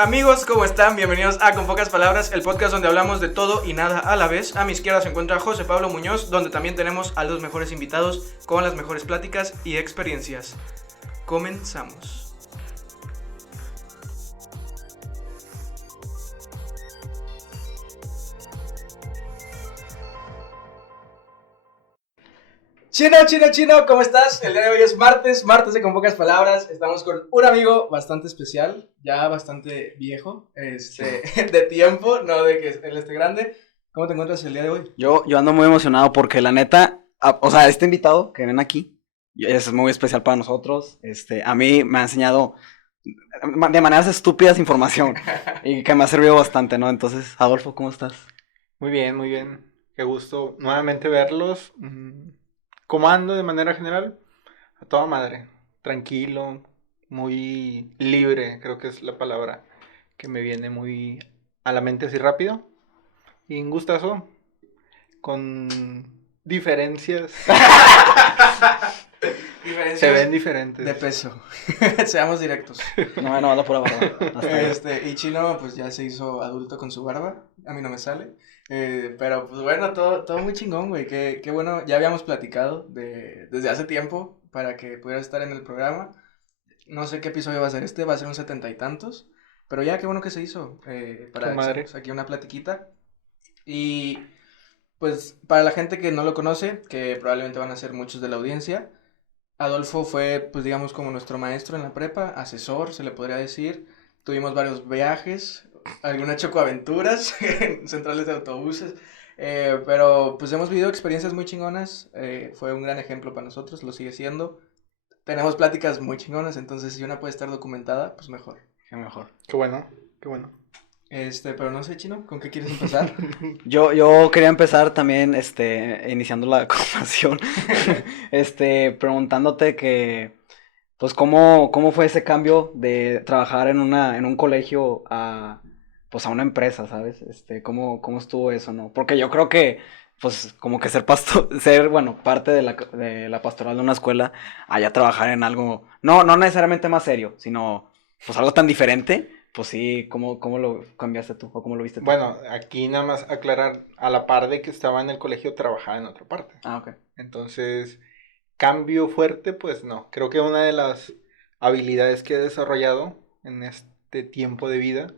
Amigos, ¿cómo están? Bienvenidos a Con Pocas Palabras, el podcast donde hablamos de todo y nada a la vez. A mi izquierda se encuentra José Pablo Muñoz, donde también tenemos a los mejores invitados con las mejores pláticas y experiencias. Comenzamos. Chino, ¿cómo estás? El día de hoy es martes de Con Pocas Palabras. Estamos con un amigo bastante especial, ya bastante viejo, de tiempo, no de que él esté grande. ¿Cómo te encuentras el día de hoy? Yo ando muy emocionado porque la neta, este invitado que ven aquí es muy especial para nosotros. A mí me ha enseñado de maneras estúpidas información y que me ha servido bastante, ¿no? Entonces, Adolfo, ¿cómo estás? Muy bien, muy bien. Qué gusto nuevamente verlos. ¿Cómo ando de manera general? A toda madre. Tranquilo, muy libre, creo que es la palabra que me viene muy a la mente así rápido. Y un gustazo, con diferencias. Se ven diferentes. De peso. Seamos directos. No, la pura barba. Y Chino pues ya se hizo adulto con su barba. A mí no me sale. Pero pues bueno, todo muy chingón, güey. Qué bueno, ya habíamos platicado desde hace tiempo para que pudieras estar en el programa. No sé qué episodio va a ser va a ser un 70 y tantos. Pero ya, qué bueno que se hizo. Para echarnos aquí una platiquita. Y pues para la gente que no lo conoce, que probablemente van a ser muchos de la audiencia, Adolfo fue, pues digamos, como nuestro maestro en la prepa, asesor, se le podría decir. Tuvimos varios viajes, algunas chocoaventuras en centrales de autobuses, pero pues hemos vivido experiencias muy chingonas. Fue un gran ejemplo para nosotros, lo sigue siendo. Tenemos pláticas muy chingonas, entonces si una puede estar documentada, pues mejor. Qué mejor. Qué bueno, qué bueno. Pero no sé, Chino, ¿con qué quieres empezar? Yo quería empezar también, iniciando la conversación, preguntándote que, pues, ¿cómo fue ese cambio de trabajar en un colegio pues, a una empresa, ¿sabes? ¿Cómo estuvo eso, no? Porque yo creo que, pues, como que bueno, parte de la pastoral de una escuela, allá trabajar en algo, no necesariamente más serio, sino, pues, algo tan diferente. Pues sí, ¿cómo lo cambiaste tú? ¿O cómo lo viste tú? Bueno, aquí nada más aclarar, a la par de que estaba en el colegio, trabajaba en otra parte. Ok. Entonces, cambio fuerte, pues no. Creo que una de las habilidades que he desarrollado en este tiempo de vida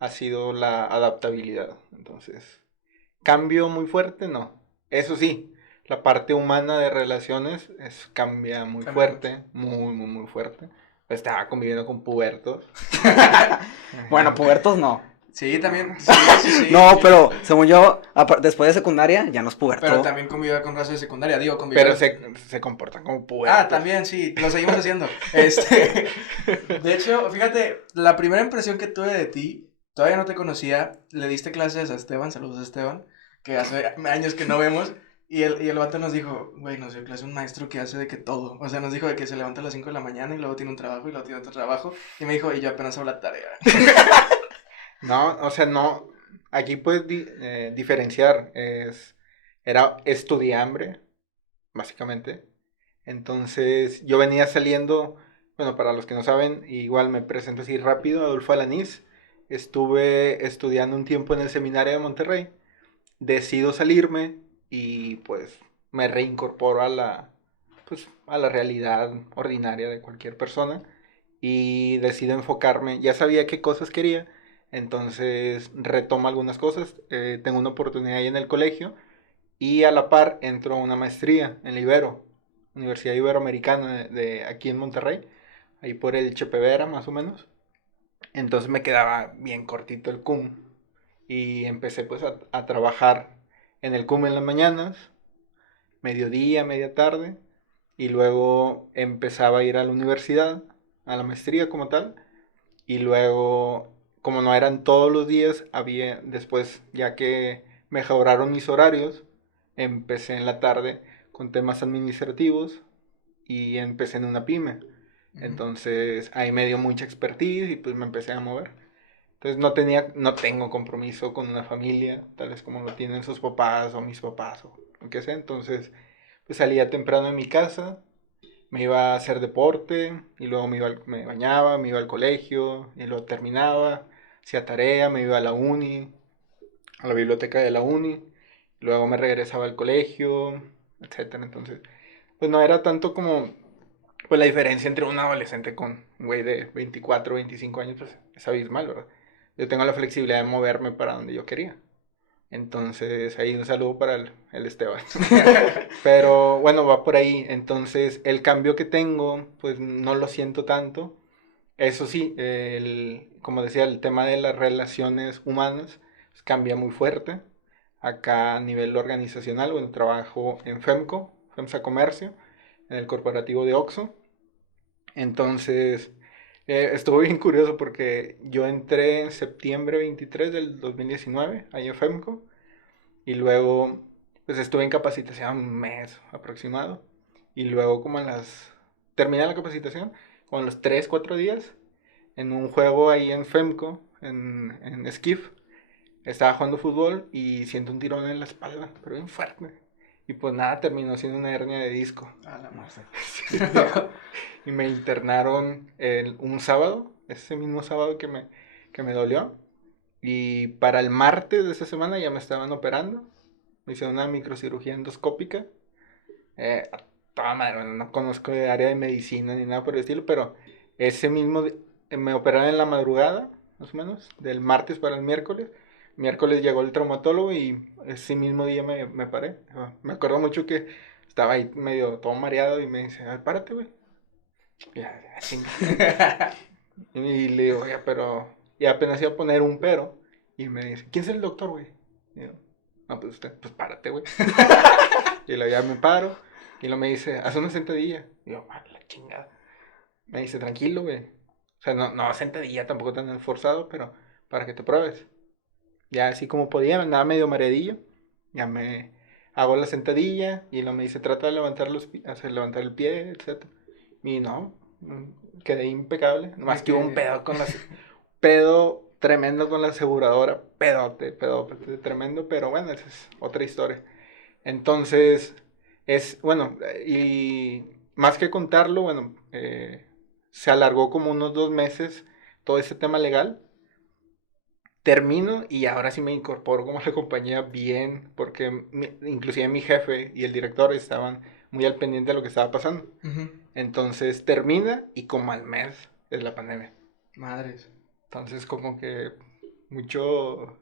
ha sido la adaptabilidad. Entonces, cambio muy fuerte, no. Eso sí, la parte humana de relaciones cambia muy fuerte, muy fuerte. Estaba conviviendo con pubertos. Bueno, pubertos no. Sí, también. Sí. No, pero según yo, después de secundaria ya no es puberto. Pero también convivía con raza de secundaria, convivía. Pero se comportan como pubertos. Ah, también, sí, lo seguimos haciendo. De hecho, fíjate, la primera impresión que tuve de ti, todavía no te conocía, le diste clases a Esteban, saludos a Esteban, que hace años que no vemos, y el vato nos dijo, güey, nos dio clase un maestro que hace de que todo, o sea, nos dijo de que se levanta a las 5 de la mañana y luego tiene un trabajo y luego tiene otro trabajo, y me dijo, y yo apenas hago la tarea. No, o sea, no, aquí puedes diferenciar, era estudiambre, básicamente. Entonces, yo venía saliendo, bueno, para los que no saben, igual me presento así rápido, Adolfo Alanís. Estuve estudiando un tiempo en el seminario de Monterrey. Decido salirme y pues me reincorporo a la realidad ordinaria de cualquier persona y decido enfocarme. Ya sabía qué cosas quería, entonces retomo algunas cosas. Tengo una oportunidad ahí en el colegio y a la par entro a una maestría en la Ibero, Universidad Iberoamericana de aquí en Monterrey, ahí por el Chepevera más o menos. Entonces me quedaba bien cortito el CUM y empecé pues a trabajar en el CUM en las mañanas, mediodía, media tarde, y luego empezaba a ir a la universidad, a la maestría como tal, y luego, como no eran todos los días, había después, ya que mejoraron mis horarios, empecé en la tarde con temas administrativos y empecé en una pyme. Entonces ahí me dio mucha expertise y pues me empecé a mover. Entonces no tengo compromiso con una familia, tal vez como lo tienen sus papás o mis papás o lo que sea. Entonces, pues salía temprano de mi casa, me iba a hacer deporte y luego me bañaba, me iba al colegio y luego terminaba. hacía tarea, me iba a la uni, a la biblioteca de la uni, luego me regresaba al colegio, etcétera. Entonces, pues no era tanto como, pues la diferencia entre un adolescente con un güey de 24, 25 años, pues es abismal, ¿verdad? Yo tengo la flexibilidad de moverme para donde yo quería. Entonces, ahí un saludo para el Esteban. Pero bueno, va por ahí. Entonces, el cambio que tengo, pues no lo siento tanto. Eso sí, como decía, el tema de las relaciones humanas pues, cambia muy fuerte. Acá a nivel organizacional, bueno, trabajo en FEMSA Comercio, en el corporativo de Oxxo. Entonces, estuvo bien curioso porque yo entré en septiembre 23 del 2019, ahí en FEMCO, y luego, pues estuve en capacitación un mes aproximado, y luego terminé la capacitación, con los 3 4 días, en un juego ahí en FEMCO, en Skiff, estaba jugando fútbol y siento un tirón en la espalda, pero bien fuerte. Y pues nada, terminó siendo una hernia de disco. A la No sé. Sí, y me internaron un sábado, ese mismo sábado que me dolió. Y para el martes de esa semana ya me estaban operando. Me hicieron una microcirugía endoscópica. A toda madre, bueno, no conozco de área de medicina ni nada por el estilo, pero ese mismo, me operaron en la madrugada, más o menos, del martes para el miércoles. Miércoles llegó el traumatólogo y ese mismo día me paré. Me acuerdo mucho que estaba ahí medio todo mareado y me dice, "Ay, párate, güey." Ya, chinga. Y le digo, ya, pero. Y apenas iba a poner un pero. Y me dice, ¿quién es el doctor, güey? Y yo, no, pues usted, pues párate, güey. Y luego ya me paro. Y luego me dice, haz una sentadilla. Y yo, la chingada. Me dice, tranquilo, güey. O sea, no sentadilla, tampoco tan forzado, pero para que te pruebes. Ya así como podía, me andaba medio mareadillo. Ya me hago la sentadilla. Y luego me dice, trata de levantar hacer levantar el pie, etc. Y no, quedé impecable. Nomás que hubo un pedo pedo tremendo con la aseguradora. Pedote tremendo. Pero bueno, esa es otra historia. Entonces, bueno, y más que contarlo, bueno, se alargó como unos 2 meses todo ese tema legal. Termino y ahora sí me incorporo como a la compañía bien, porque inclusive mi jefe y el director estaban muy al pendiente de lo que estaba pasando. Entonces termina y como al mes es la pandemia. Madres. Entonces como que mucho.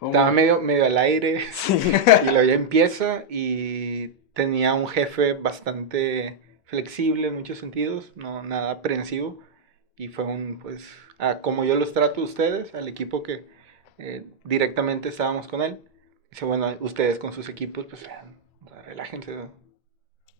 Estaba ¿Cómo? medio al aire Sí. y luego ya empieza y tenía un jefe bastante flexible en muchos sentidos, no nada aprensivo y fue pues, como yo los trato a ustedes, al equipo que directamente estábamos con él, dice, bueno, ustedes con sus equipos, pues relájense,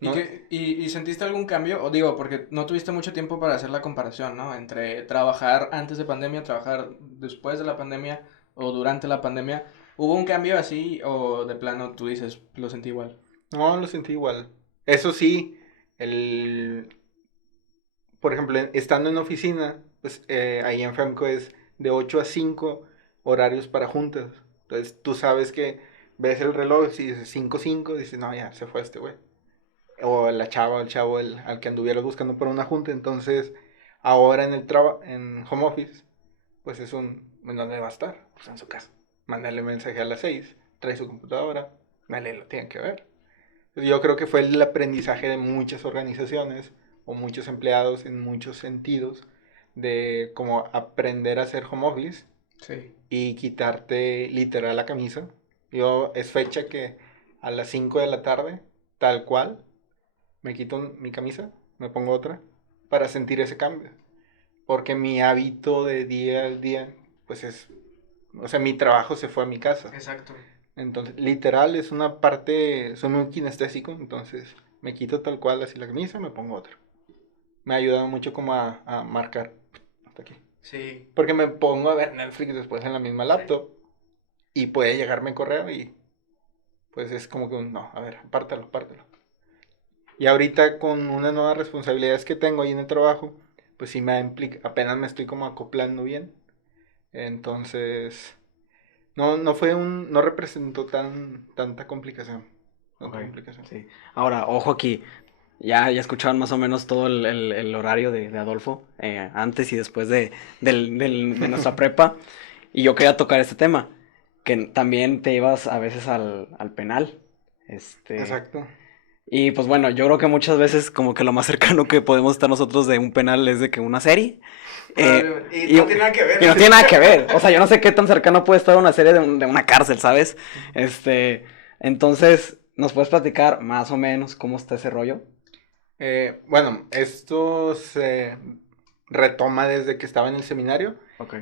¿Y, ¿no? y sentiste algún cambio? O digo, porque no tuviste mucho tiempo para hacer la comparación, ¿no? Entre trabajar antes de pandemia, trabajar después de la pandemia o durante la pandemia. ¿Hubo un cambio así o de plano tú dices, lo sentí igual? No, lo sentí igual. Eso sí, por ejemplo, estando en oficina, pues ahí en FEMCO es de 8 a 5 horarios para juntas. Entonces tú sabes que ves el reloj, si dices 5:05, dices, no, ya se fue este güey. O la chava o el chavo al que anduvieras buscando para una junta. Entonces, ahora en home office, pues es ¿en dónde va a estar? Pues en su casa. Mándale mensaje a las 6, trae su computadora, dale, lo tienen que ver. Yo creo que fue el aprendizaje de muchas organizaciones o muchos empleados en muchos sentidos de cómo aprender a hacer home office Sí. y quitarte literal la camisa. Es fecha que a las 5 de la tarde, tal cual, me quito mi camisa, me pongo otra para sentir ese cambio. Porque mi hábito de día al día, pues o sea, mi trabajo se fue a mi casa. Exacto. Entonces, literal es una parte, soy muy kinestésico, entonces me quito tal cual así la camisa, me pongo otra. Me ha ayudado mucho como a marcar hasta aquí. Sí. Porque me pongo a ver Netflix después en la misma laptop y puede llegarme correo y pues es como que no, a ver, apártalo. Y ahorita con unas nuevas responsabilidades que tengo ahí en el trabajo, pues sí apenas me estoy como acoplando bien. Entonces, no representó tanta complicación. Tanta Ok, complicación. sí. Ahora, ojo aquí. Ya escucharon más o menos todo el horario de Adolfo, antes y después de nuestra prepa. Y yo quería tocar este tema, que también te ibas a veces al penal. Exacto. Y pues bueno, yo creo que muchas veces como que lo más cercano que podemos estar nosotros de un penal es de que una serie. Probablemente. Y Y, no tiene nada que ver. y no tiene nada que ver. O sea, yo no sé qué tan cercano puede estar una serie de una cárcel, ¿sabes? Entonces, ¿nos puedes platicar más o menos cómo está ese rollo? Bueno, esto se retoma desde que estaba en el seminario. Ok.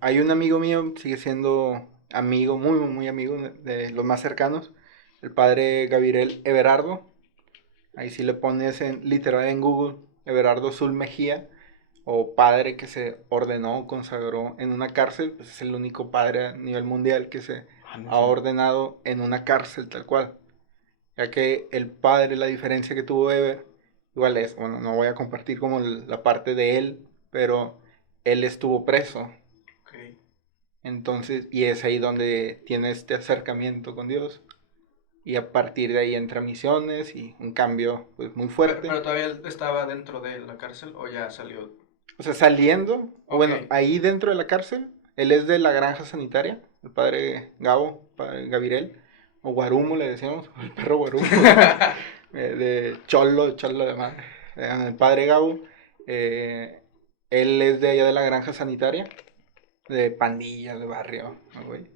Hay un amigo mío, sigue siendo amigo, muy, muy amigo, de los más cercanos, el padre Gabriel Everardo. Ahí sí le pones literal en Google, Everardo Sul Mejía, o padre que se ordenó, consagró en una cárcel, pues es el único padre a nivel mundial que se No ha sé. ordenado en una cárcel tal cual. Ya que el padre, la diferencia que tuvo Ever, igual es, bueno, no voy a compartir como la parte de él, pero él estuvo preso. Ok. Entonces, y es ahí donde tiene este acercamiento con Dios. Y a partir de ahí entra misiones y un cambio pues muy fuerte. Pero todavía él estaba dentro de la cárcel o ya salió. O sea, saliendo, o Ok. bueno, ahí dentro de la cárcel, él es de la granja sanitaria, el padre Gabo, padre Gabriel, o Guarumo le decíamos, el perro Guarumo, de Cholo, Cholo de madre. El padre Gabo, eh, él es de allá de la granja sanitaria, de pandillas, de barrio, ¿no, güey?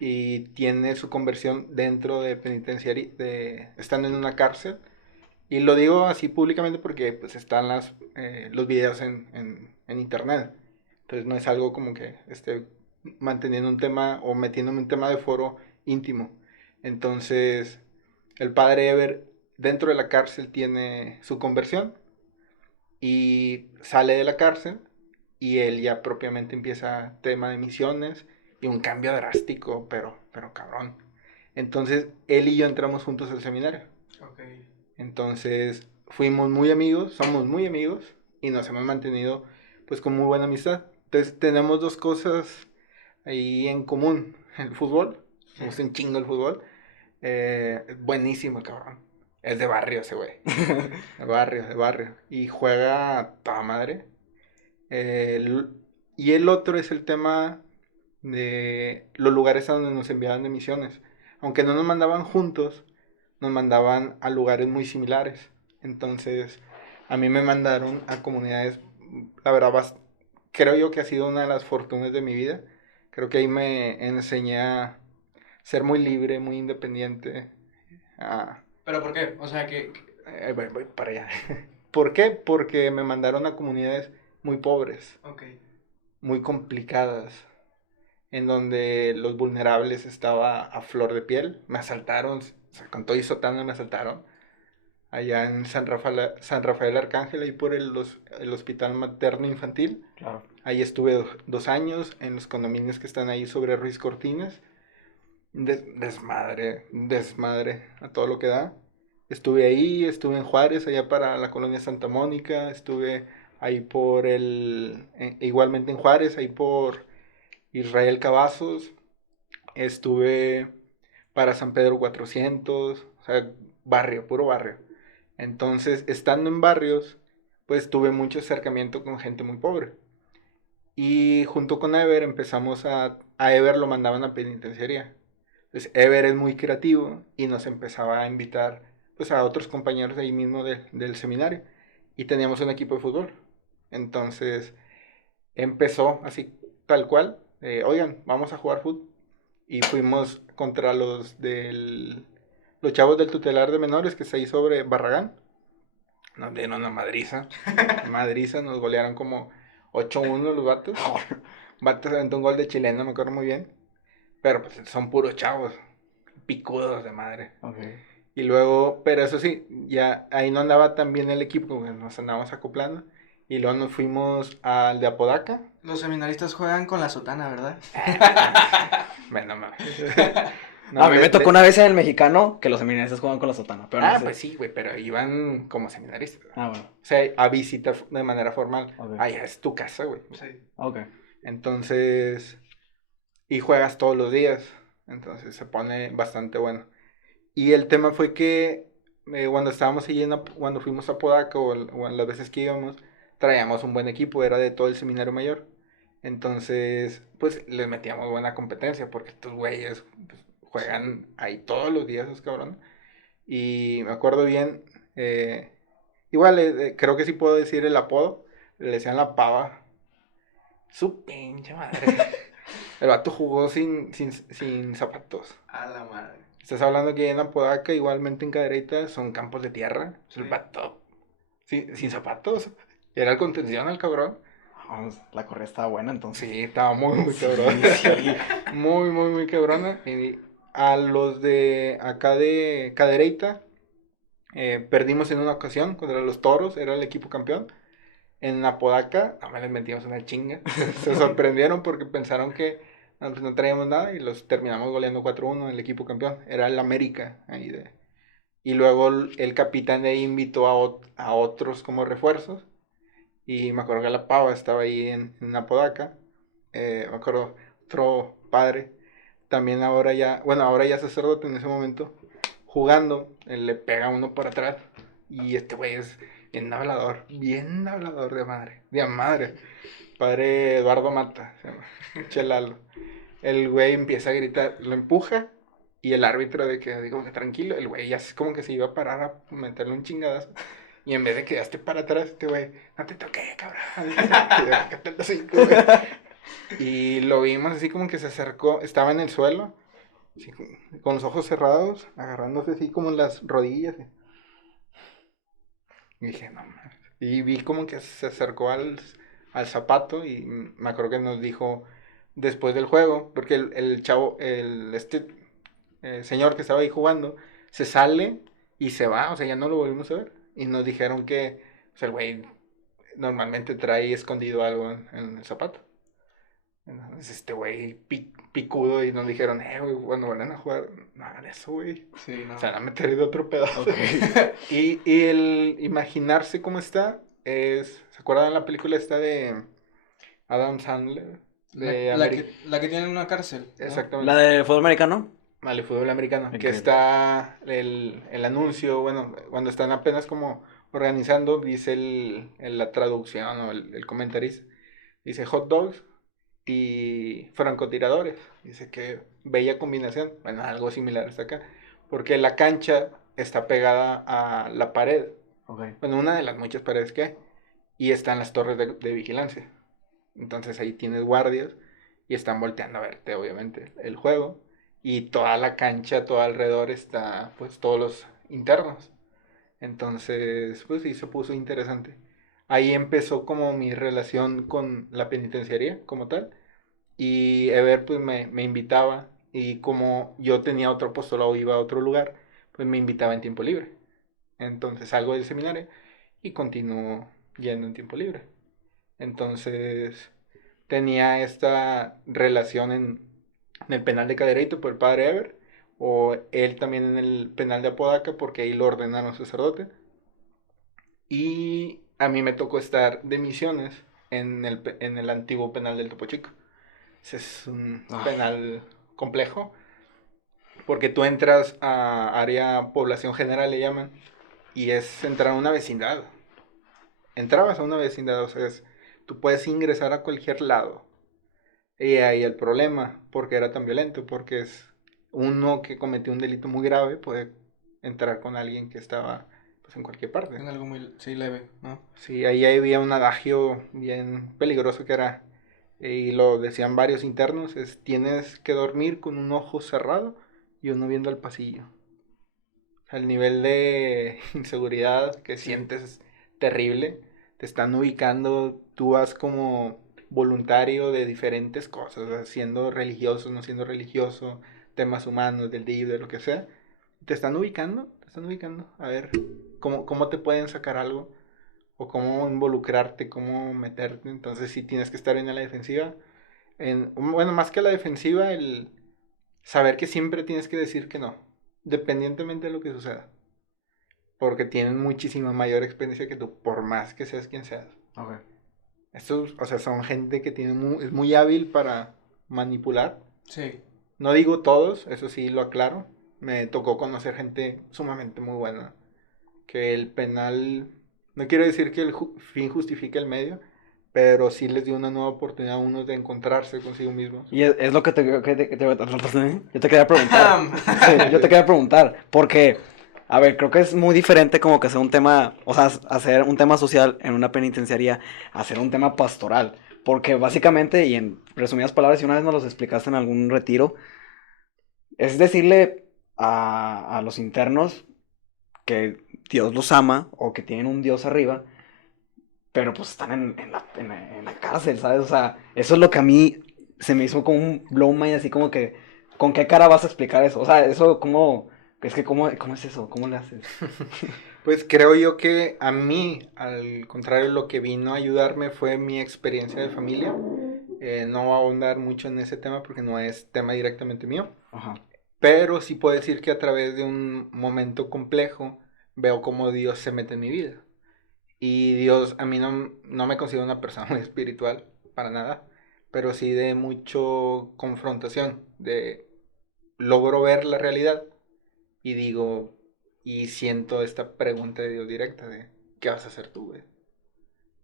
Y tiene su conversión dentro de penitenciaria, estando en una cárcel. Y lo digo así públicamente porque pues están los videos en internet. Entonces no es algo como que esté manteniendo un tema o metiéndome un tema de foro íntimo. Entonces el padre Ever dentro de la cárcel tiene su conversión y sale de la cárcel y él ya propiamente empieza tema de misiones y un cambio drástico, pero cabrón. Entonces él y yo entramos juntos al seminario. Ok. Entonces fuimos muy amigos, somos muy amigos y nos hemos mantenido pues con muy buena amistad. Entonces tenemos dos cosas ahí en común. El fútbol, me gusta un chingo el fútbol. Es buenísimo, cabrón. Es de barrio ese güey. De barrio, de barrio. Y juega a toda madre. El- y el otro es el tema de los lugares a donde nos enviaban de misiones. Aunque no nos mandaban juntos, nos mandaban a lugares muy similares. Entonces, a mí me mandaron a comunidades, la verdad, creo yo que ha sido una de las fortunas de mi vida. Creo que ahí me enseñé a ser muy libre, muy independiente. a- ¿Pero por qué? O sea, voy para allá. ¿Por qué? Porque me mandaron a comunidades muy pobres, Ok. muy complicadas, en donde los vulnerables estaba a flor de piel. Me asaltaron, o sea, con todo y sotana me asaltaron. Allá en San Rafael Arcángel, ahí por el Hospital Materno Infantil. Claro. Ahí estuve 2 años en los condominios que están ahí sobre Ruiz Cortines. Desmadre, desmadre a todo lo que da. Estuve ahí, estuve en Juárez, allá para la colonia Santa Mónica. Estuve ahí igualmente en Juárez, ahí por Israel Cavazos. Estuve para San Pedro 400, o sea, barrio, puro barrio. Entonces, estando en barrios, pues tuve mucho acercamiento con gente muy pobre. Y junto con Ever empezamos a Ever lo mandaban a penitenciaría. Entonces, Ever es muy creativo y nos empezaba a invitar pues a otros compañeros ahí mismo del seminario. Y teníamos un equipo de fútbol. Entonces, empezó así, tal cual. Oigan, vamos a jugar fútbol. Y fuimos contra los chavos del tutelar de menores que está ahí sobre Barragán. Nos dieron una madriza. Madriza, nos golearon como 8-1 los vatos. Vatos aventó un gol de chileno, me acuerdo muy bien. Pero pues son puros chavos, picudos de madre. Okay. Y luego, pero eso sí, ya ahí no andaba tan bien el equipo, nos andábamos acoplando. Y luego nos fuimos al de Apodaca. Los seminaristas juegan con la sotana, ¿verdad? Bueno, mames. No, a mí me tocó una vez en el mexicano que los seminaristas juegan con la sotana, pero no sé. Pues sí, güey, pero iban como seminaristas. Ah, bueno. O sea, a visitar de manera formal. Ok. Ah, ya es tu casa, güey. Sí. Ok. Entonces, y juegas todos los días. Entonces se pone bastante bueno. Y el tema fue que cuando estábamos ahí, cuando fuimos a Podaca o en las veces que íbamos, traíamos un buen equipo, era de todo el seminario mayor. Entonces, pues les metíamos buena competencia porque estos güeyes pues, juegan ahí todos los días, esos cabrones. Y me acuerdo bien, igual creo que sí puedo decir el apodo, le decían la pava. Su pinche madre. El vato jugó sin zapatos. A la madre. Estás hablando que en Apodaca, igualmente en Cadereyta, son campos de tierra. Sí. El vato sin zapatos. Era el contención al cabrón. Vamos, la correa estaba buena entonces. Sí, estaba muy Sí, cabrón. sí. Muy cabrona. Y a los de acá de Cadereyta, perdimos en una ocasión contra los Toros, era el equipo campeón. En Apodaca, no me les metimos una chinga. Se sorprendieron porque pensaron que no, pues no traíamos nada y los terminamos goleando 4-1 el equipo campeón. Era el América ahí de... Y luego el capitán de ahí invitó a otros como refuerzos. Y me acuerdo que la pava estaba ahí en Apodaca. Me acuerdo otro padre. También ahora ya sacerdote en ese momento. Jugando, él le pega a uno por atrás. Y este güey es bien hablador de madre. Padre Eduardo Mata, se llama, Chelalo. El güey empieza a gritar, lo empuja y el árbitro de que digo que tranquilo, el güey ya es como que se iba a parar a meterle un chingadazo. Y en vez de quedaste para atrás, este güey, no te toqué, cabrón. Y lo vimos así como que se acercó, estaba en el suelo, así, con los ojos cerrados, agarrándose así como en las rodillas. Y dije, no mames. Y vi como que se acercó al zapato y me acuerdo que nos dijo después del juego, porque el chavo, señor que estaba ahí jugando, se sale y se va, o sea, ya no lo volvimos a ver. Y nos dijeron que, o sea, el güey normalmente trae escondido algo en el zapato. Entonces, este güey picudo y nos dijeron, güey, cuando van a jugar, no hagan eso, güey. Sí, no. Se van a meter de otro pedazo. Ok. Y el imaginarse cómo está es, ¿se acuerdan la película esta de Adam Sandler? De La que tiene en una cárcel, ¿no? Exactamente. ¿La de fútbol americano? Vale, fútbol americano. Que Increíble. está el anuncio, bueno, cuando están apenas como organizando, dice la traducción o el comentarista, dice hot dogs y francotiradores. Dice que bella combinación. Bueno, algo similar está acá. Porque la cancha está pegada a la pared. Ok. Bueno, una de las muchas paredes que hay. Y están las torres de vigilancia. Entonces ahí tienes guardias y están volteando a verte, obviamente, el juego. Y toda la cancha, todo alrededor está, pues, todos los internos. Entonces, pues sí, se puso interesante. Ahí empezó como mi relación con la penitenciaría como tal. Y Ever pues me invitaba y como yo tenía otro apostolado, iba a otro lugar, pues me invitaba en tiempo libre. Entonces salgo del seminario y continúo yendo en tiempo libre. Entonces tenía esta relación en el penal de Cadereyto por el padre Ever, o él también en el penal de Apodaca porque ahí lo ordenaron sacerdote. Y a mí me tocó estar de misiones en el antiguo penal del Topo Chico. Ese es un penal complejo porque tú entras a área población general, le llaman, y es entrar a una vecindad. Entrabas a una vecindad, o sea, tú puedes ingresar a cualquier lado. Y ahí el problema, porque era tan violento, porque es uno que cometió un delito muy grave, puede entrar con alguien que estaba pues, en cualquier parte. En algo muy, sí, leve, ¿no? Sí, ahí había un adagio bien peligroso que era, y lo decían varios internos, es tienes que dormir con un ojo cerrado y uno viendo al pasillo. O sea, el nivel de inseguridad que Sí. sientes es terrible. Te están ubicando, tú vas como voluntario de diferentes cosas, o sea, siendo religioso, no siendo religioso, temas humanos, del DIV, de lo que sea. Te están ubicando, a ver cómo te pueden sacar algo o cómo involucrarte, cómo meterte. Entonces sí tienes que estar en la defensiva. Bueno, más que la defensiva, el saber que siempre tienes que decir que no, dependientemente de lo que suceda. Porque tienen muchísima mayor experiencia que tú, por más que seas quien seas. Ok. Estos, o sea, son gente que es muy hábil para manipular. Sí. No digo todos, eso sí lo aclaro. Me tocó conocer gente sumamente muy buena. Que el penal, no quiero decir que el fin justifique el medio, pero sí les dio una nueva oportunidad a unos de encontrarse consigo mismos. Y es lo que yo te quería preguntar. Sí, yo te quería preguntar, porque, a ver, creo que es muy diferente como que hacer un tema, o sea, hacer un tema social en una penitenciaría, hacer un tema pastoral. Porque básicamente, y en resumidas palabras, y una vez nos los explicaste en algún retiro, es decirle a los internos que Dios los ama o que tienen un Dios arriba, pero pues están en la cárcel, ¿sabes? O sea, eso es lo que a mí se me hizo como un blow mind, así como que, ¿con qué cara vas a explicar eso? O sea, eso, ¿cómo? Es que, ¿cómo es eso? ¿Cómo le haces? Pues creo yo que a mí, al contrario, lo que vino a ayudarme fue mi experiencia de familia. No voy a ahondar mucho en ese tema porque no es tema directamente mío, Ajá. pero sí puedo decir que a través de un momento complejo veo cómo Dios se mete en mi vida. Y Dios, a mí no me considero una persona muy espiritual, para nada, pero sí de mucho confrontación, de logro ver la realidad y digo, y siento esta pregunta de Dios directa de, ¿qué vas a hacer tú, güey?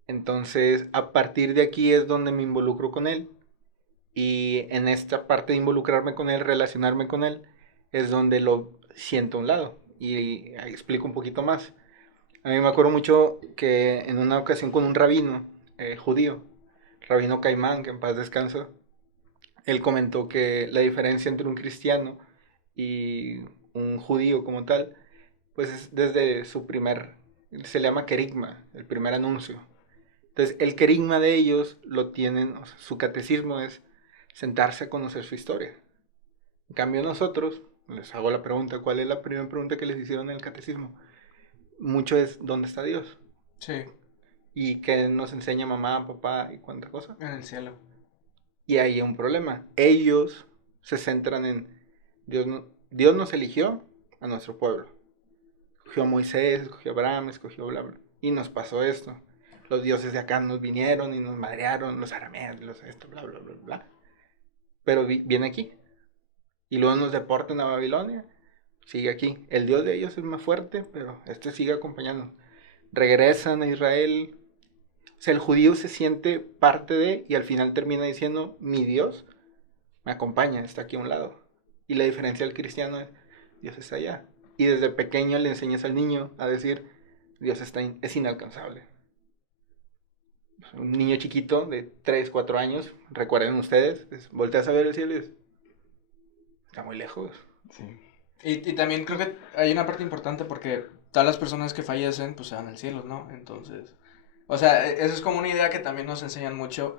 Entonces, a partir de aquí es donde me involucro con Él. Y en esta parte de involucrarme con Él, relacionarme con Él, es donde lo siento a un lado. Y explico un poquito más. A mí me acuerdo mucho que en una ocasión con un rabino judío, Rabino Caimán, que en paz descansa, él comentó que la diferencia entre un cristiano y un judío como tal, pues es desde su primer, se le llama querigma, el primer anuncio. Entonces, el querigma de ellos lo tienen, o sea, su catecismo es sentarse a conocer su historia. En cambio, nosotros, les hago la pregunta, ¿cuál es la primera pregunta que les hicieron en el catecismo? Mucho es, ¿dónde está Dios? Sí, Y que nos enseña mamá, papá y cuánta cosa. en el cielo. Y ahí hay un problema. Ellos se centran en Dios, Dios nos eligió a nuestro pueblo. Escogió a Moisés, escogió a Abraham, escogió bla, bla. Y nos pasó esto. Los dioses de acá nos vinieron y nos madrearon, los arameos, los esto, bla, bla, bla, bla. Pero viene aquí. Y luego nos deportan a Babilonia. Sigue aquí. El Dios de ellos es más fuerte, pero este sigue acompañando. Regresan a Israel. O sea, el judío se siente parte de y al final termina diciendo, mi Dios me acompaña, está aquí a un lado. Y la diferencia del cristiano es, Dios está allá. Y desde pequeño le enseñas al niño a decir, Dios es inalcanzable. Un niño chiquito de 3 4 años, recuerden ustedes, volteas a ver el cielo y está muy lejos. Sí. Y también creo que hay una parte importante porque todas las personas que fallecen pues se van al cielo, ¿no? Entonces, o sea, eso es como una idea que también nos enseñan mucho,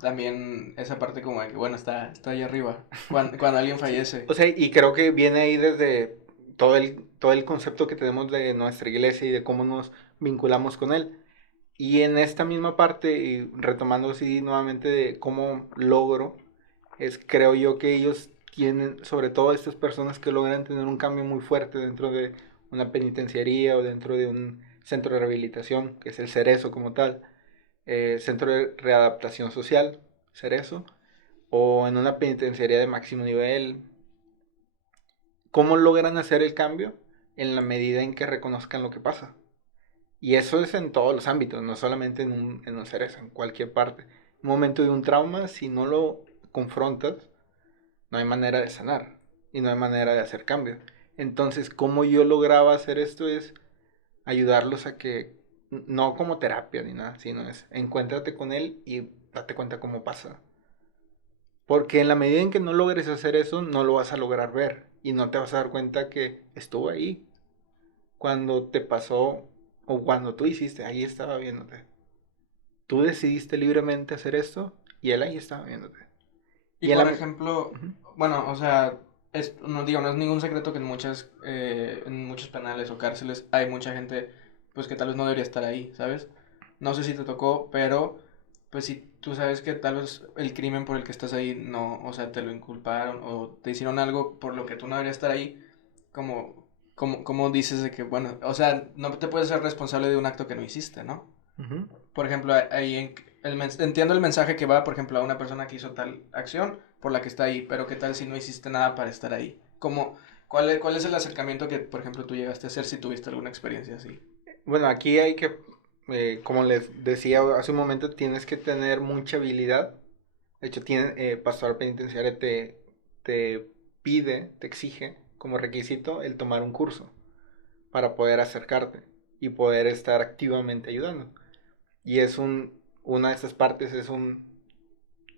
también esa parte como de que, bueno, está ahí arriba, cuando alguien fallece. O sea, y creo que viene ahí desde todo el concepto que tenemos de nuestra iglesia y de cómo nos vinculamos con él. Y en esta misma parte, y retomando así nuevamente de cómo logro, creo yo que ellos tienen, sobre todo estas personas que logran tener un cambio muy fuerte dentro de una penitenciaría o dentro de un centro de rehabilitación, que es el Cerezo como tal, centro de readaptación social, Cerezo, o en una penitenciaría de máximo nivel. ¿Cómo logran hacer el cambio? En la medida en que reconozcan lo que pasa. Y eso es en todos los ámbitos, no solamente en un cerezo, en cualquier parte. En un momento de un trauma, si no lo confrontas, no hay manera de sanar y no hay manera de hacer cambios. Entonces, ¿cómo yo lograba hacer esto? Es ayudarlos a que, no como terapia ni nada, sino es encuéntrate con él y date cuenta cómo pasa. Porque en la medida en que no logres hacer eso, no lo vas a lograr ver y no te vas a dar cuenta que estuvo ahí. Cuando te pasó o cuando tú hiciste, ahí estaba viéndote. Tú decidiste libremente hacer esto y él ahí estaba viéndote. Y Y en por la... ejemplo, Ujú. bueno, o sea, no digo, no es ningún secreto que en muchos penales o cárceles hay mucha gente, pues que tal vez no debería estar ahí, ¿sabes? No sé si te tocó, pero pues si tú sabes que tal vez el crimen por el que estás ahí no, o sea, te lo inculparon o te hicieron algo por lo que tú no deberías estar ahí, como dices de que, bueno, o sea, no te puedes ser responsable de un acto que no hiciste, ¿no? Ujú. Por ejemplo, ahí entiendo el mensaje que va, por ejemplo, a una persona que hizo tal acción por la que está ahí, pero ¿qué tal si no hiciste nada para estar ahí? ¿Cuál es el acercamiento que, por ejemplo, tú llegaste a hacer si tuviste alguna experiencia así? Bueno, aquí hay que como les decía hace un momento, tienes que tener mucha habilidad. De hecho, Pastoral Penitenciaria te pide, te exige como requisito el tomar un curso para poder acercarte y poder estar activamente ayudando. Y una de esas partes es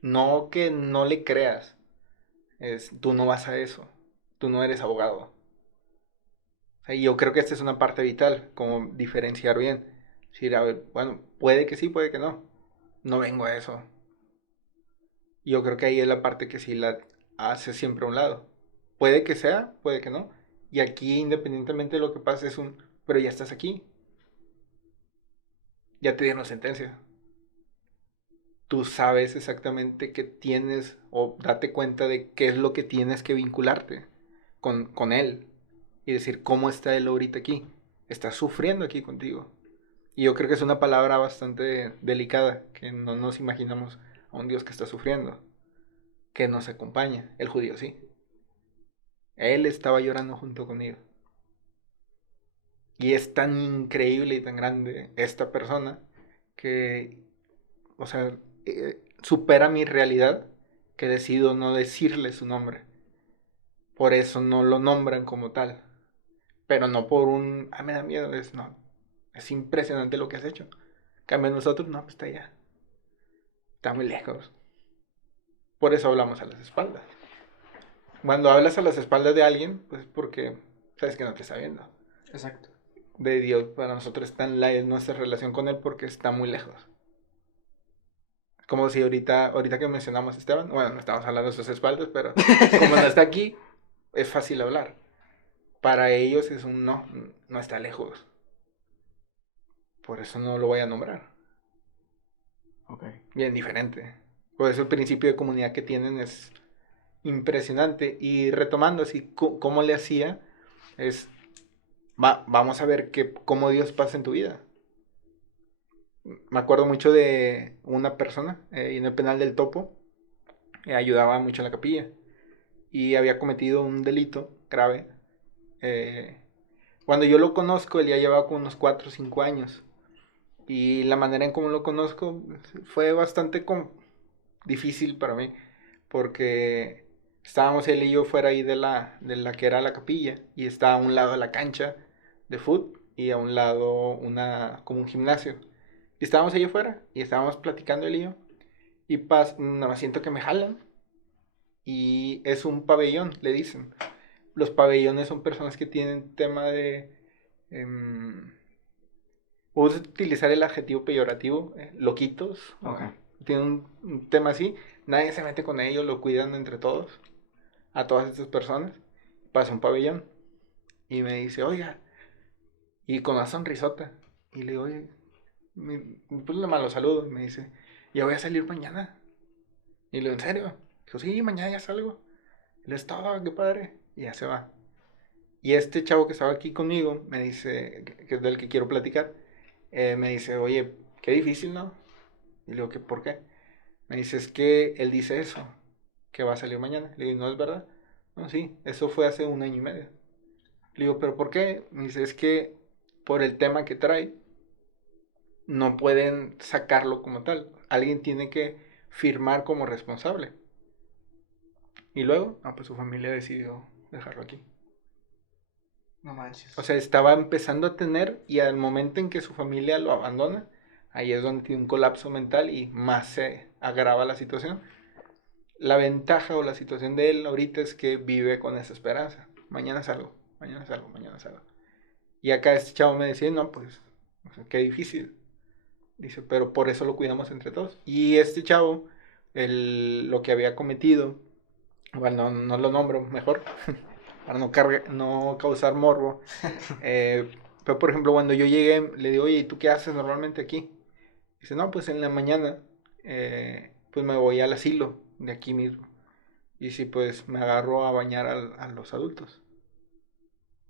no que no le creas, tú no vas a eso, tú no eres abogado. O sea, y yo creo que esta es una parte vital, como diferenciar bien. Decir, a ver, bueno, puede que sí, puede que no. No vengo a eso. Yo creo que ahí es la parte que sí la hace siempre a un lado. Puede que sea, puede que no. Y aquí, independientemente de lo que pase, pero ya estás aquí. Ya te dieron sentencia. Tú sabes exactamente qué tienes o date cuenta de qué es lo que tienes que vincularte con él. Y decir, ¿cómo está él ahorita aquí? Está sufriendo aquí contigo. Y yo creo que es una palabra bastante delicada, que no nos imaginamos a un Dios que está sufriendo, que nos acompaña. El judío sí. Él estaba llorando junto conmigo. Y es tan increíble y tan grande esta persona que, o sea, supera mi realidad que decido no decirle su nombre. Por eso no lo nombran como tal. Pero no por me da miedo, no. Es impresionante lo que has hecho. Cambia nosotros, no, pues está allá. Está muy lejos. Por eso hablamos a las espaldas. Cuando hablas a las espaldas de alguien, pues porque sabes que no te está viendo. Exacto. De Dios, para nosotros está en nuestra relación con Él porque está muy lejos. Como si ahorita que mencionamos a Esteban, bueno, no estamos hablando de sus espaldas, pero como no está aquí, es fácil hablar. Para ellos es no está lejos. Por eso no lo voy a nombrar. Ok. Bien diferente. Por eso el principio de comunidad que tienen es impresionante. Y retomando así, cómo le hacía, vamos a ver cómo Dios pasa en tu vida. Me acuerdo mucho de una persona en el penal del Topo, ayudaba mucho en la capilla y había cometido un delito grave. Eh, Cuando yo lo conozco, él ya llevaba como unos 4 o 5 años. Y la manera en cómo lo conozco fue bastante difícil para mí, porque estábamos él y yo fuera ahí de la que era la capilla, y estaba a un lado la cancha de fútbol y a un lado como un gimnasio. Y estábamos ahí afuera y estábamos platicando él y yo. Y no, siento que me jalan. Y es un pabellón, le dicen. Los pabellones son personas que tienen tema de... Puedo utilizar el adjetivo peyorativo, loquitos. Ok. Tienen un tema así. Nadie se mete con ellos, lo cuidan entre todos. A todas estas personas. Pasa un pabellón. Y me dice, oiga. Y con una sonrisota. Y le digo, oye. Pues le malo saludo. Y me dice, ya voy a salir mañana. Y le digo, ¿en serio? Dijo, sí, mañana ya salgo. Y le digo, es todo, qué padre. Y ya se va. Y este chavo que estaba aquí conmigo me dice, que es del que quiero platicar, me dice, oye, qué difícil, ¿no? Y le digo, ¿por qué? Me dice, es que él dice eso, que va a salir mañana. Le digo, ¿no es verdad? No, sí, eso fue hace 1 año y medio. Le digo, ¿pero por qué? Me dice, es que por el tema que trae, no pueden sacarlo como tal. Alguien tiene que firmar como responsable. Y luego, pues su familia decidió dejarlo aquí. No manches. O sea, estaba empezando a tener y al momento en que su familia lo abandona, ahí es donde tiene un colapso mental y más se agrava la situación. La ventaja o la situación de él ahorita es que vive con esa esperanza. Mañana salgo, mañana salgo, mañana salgo. Y acá este chavo me decía, no, pues, o sea, qué difícil. Dice, pero por eso lo cuidamos entre todos. Y este chavo, lo que había cometido, bueno, no lo nombro mejor, para no causar morbo. Pero por ejemplo, cuando yo llegué, le digo, oye, ¿y tú qué haces normalmente aquí? Dice, no, pues en la mañana, pues me voy al asilo de aquí mismo. Y sí, pues me agarro a bañar a los adultos.